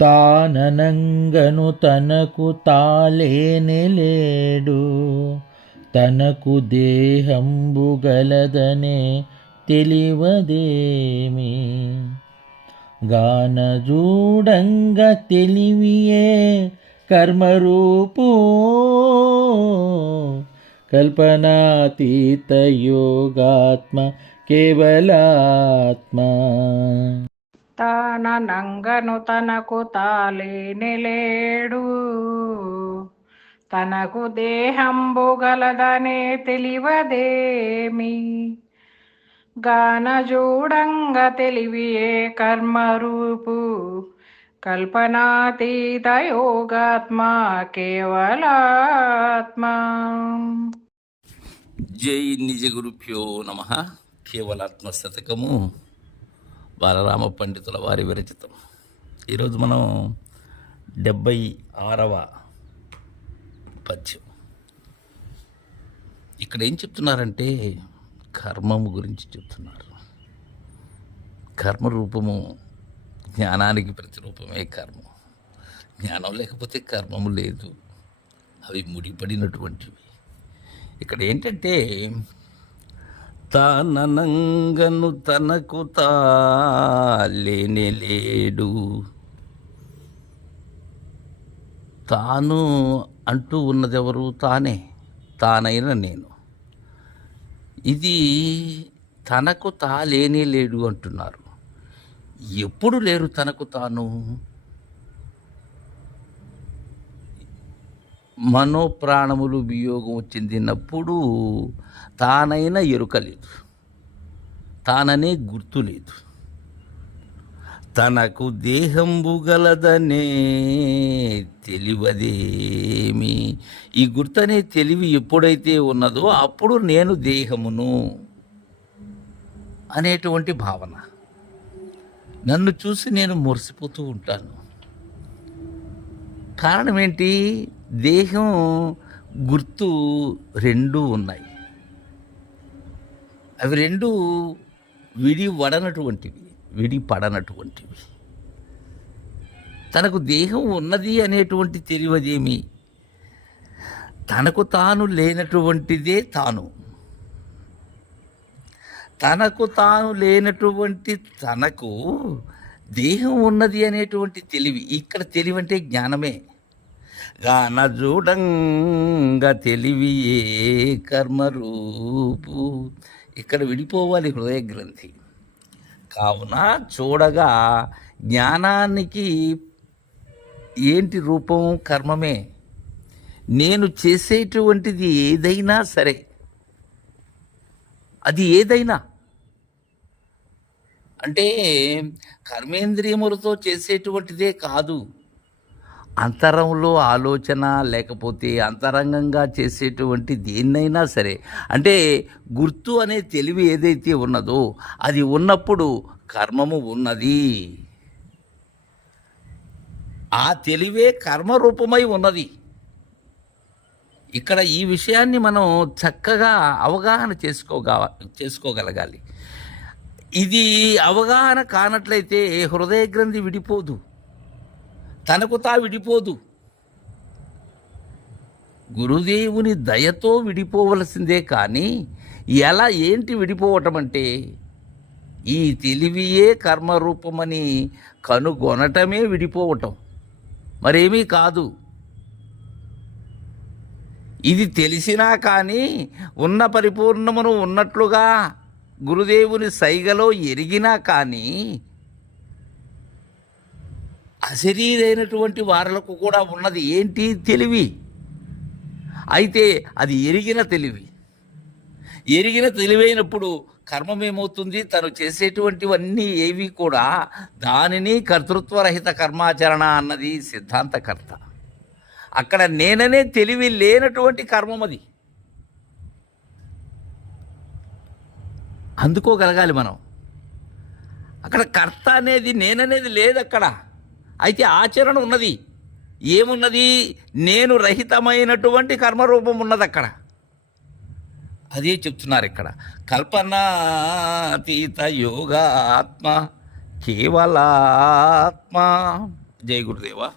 తాననంగను తనకు తాలేనెలేడు, తనకు దేహంబు గలదనే తెలివదేమి. గానజూడంగ తెలివియే కర్మరూపూ, కల్పనాతీత యోగాత్మ కేవలాత్మ. తాననంగను తనకు తాలేనెలేడు, తనకు దేహంబు గలదనే తెలివదేమి. గానజూడంగ తెలివియే కర్మరూపు, కల్పనాతీత యోగాత్మ కేవలాత్మ. జై నిజ గురుభ్యో నమ. కేవలాత్మ శతకము బాలరామ పండితుల వారి విరచితం. ఈరోజు మనం 76వ పద్యం. ఇక్కడ ఏం చెప్తున్నారంటే కర్మము గురించి చెప్తున్నారు. కర్మరూపము, జ్ఞానానికి ప్రతిరూపమే కర్మం. జ్ఞానం లేకపోతే కర్మము లేదు, అవి ముడిపడినటువంటివి. ఇక్కడ ఏంటంటే తాననంగను తనకు తాలేనెలేడు. తాను అంటూ ఉన్నదెవరు? తానే, తానైన నేను. ఇది తనకు తాలేనేలేడు అంటున్నారు. ఎప్పుడు లేరు తనకు తాను? మనోప్రాణములు వియోగం చెందినప్పుడు తానైనా ఎరుక లేదు, తాననే గుర్తు లేదు. తనకు దేహంబు గలదనే తెలివదేమి. ఈ గుర్తనే తెలివి ఎప్పుడైతే ఉన్నదో అప్పుడు నేను దేహమును అనేటువంటి భావన. నన్ను చూసి నేను మురిసిపోతూ ఉంటాను. కారణం ఏంటి? దేహం గుర్తు రెండూ ఉన్నాయి. అవి రెండు విడిపడనటువంటివి. తనకు దేహం ఉన్నది అనేటువంటి తెలివదేమి. తనకు తాను లేనటువంటిదే తాను. తనకు తాను లేనటువంటి తనకు దేహం ఉన్నది అనేటువంటి తెలివి. ఇక్కడ తెలివి అంటే జ్ఞానమే. గానజూడంగ తెలివియే కర్మరూపు. ఇక్కడ విడిపోవాలి హృదయ గ్రంథి. కావున చూడగా జ్ఞానానికి ఏంటి రూపం? కర్మమే. నేను చేసేటువంటిది ఏదైనా సరే, అది ఏదైనా అంటే కర్మేంద్రియములతో చేసేటువంటిదే కాదు, అంతరంలో ఆలోచన లేకపోతే అంతరంగంగా చేసేటువంటి దేన్నైనా సరే. అంటే గుర్తు అనే తెలివి ఏదైతే ఉన్నదో అది ఉన్నప్పుడు కర్మము ఉన్నది. ఆ తెలివే కర్మరూపమై ఉన్నది. ఇక్కడ ఈ విషయాన్ని మనం చక్కగా అవగాహన చేసుకోగలగాలి. ఇది అవగాహన కానట్లయితే హృదయ గ్రంథి విడిపోదు, తనకు తా విడిపోదు. గురుదేవుని దయతో విడిపోవలసిందే. కానీ ఎలా ఏంటి విడిపోవటం అంటే ఈ తెలివియే కర్మరూపమని కనుగొనటమే విడిపోవటం, మరేమీ కాదు. ఇది తెలిసినా కానీ ఉన్న పరిపూర్ణమును ఉన్నట్లుగా గురుదేవుని సైగలో ఎరిగినా కానీ అశరీరైనటువంటి వారులకు కూడా ఉన్నది ఏంటి? తెలివి. అయితే అది ఎరిగిన తెలివి. ఎరిగిన తెలివైనప్పుడు కర్మమేమవుతుంది? తను చేసేటువంటివన్నీ ఏవి కూడా దానిని కర్తృత్వరహిత కర్మాచరణ అన్నది సిద్ధాంతకర్త. అక్కడ నేననే తెలివి లేనటువంటి కర్మం అది. అందుకోగలగాలి మనం. అక్కడ కర్త అనేది నేననేది లేదు అక్కడ. అయితే ఆచరణ ఉన్నది. ఏమున్నది? నేను రహితమైనటువంటి కర్మరూపం ఉన్నది అక్కడ. అదే చెప్తున్నారు ఇక్కడ. కల్పనాతీత యోగాత్మ కేవలాత్మ. జై గురుదేవా.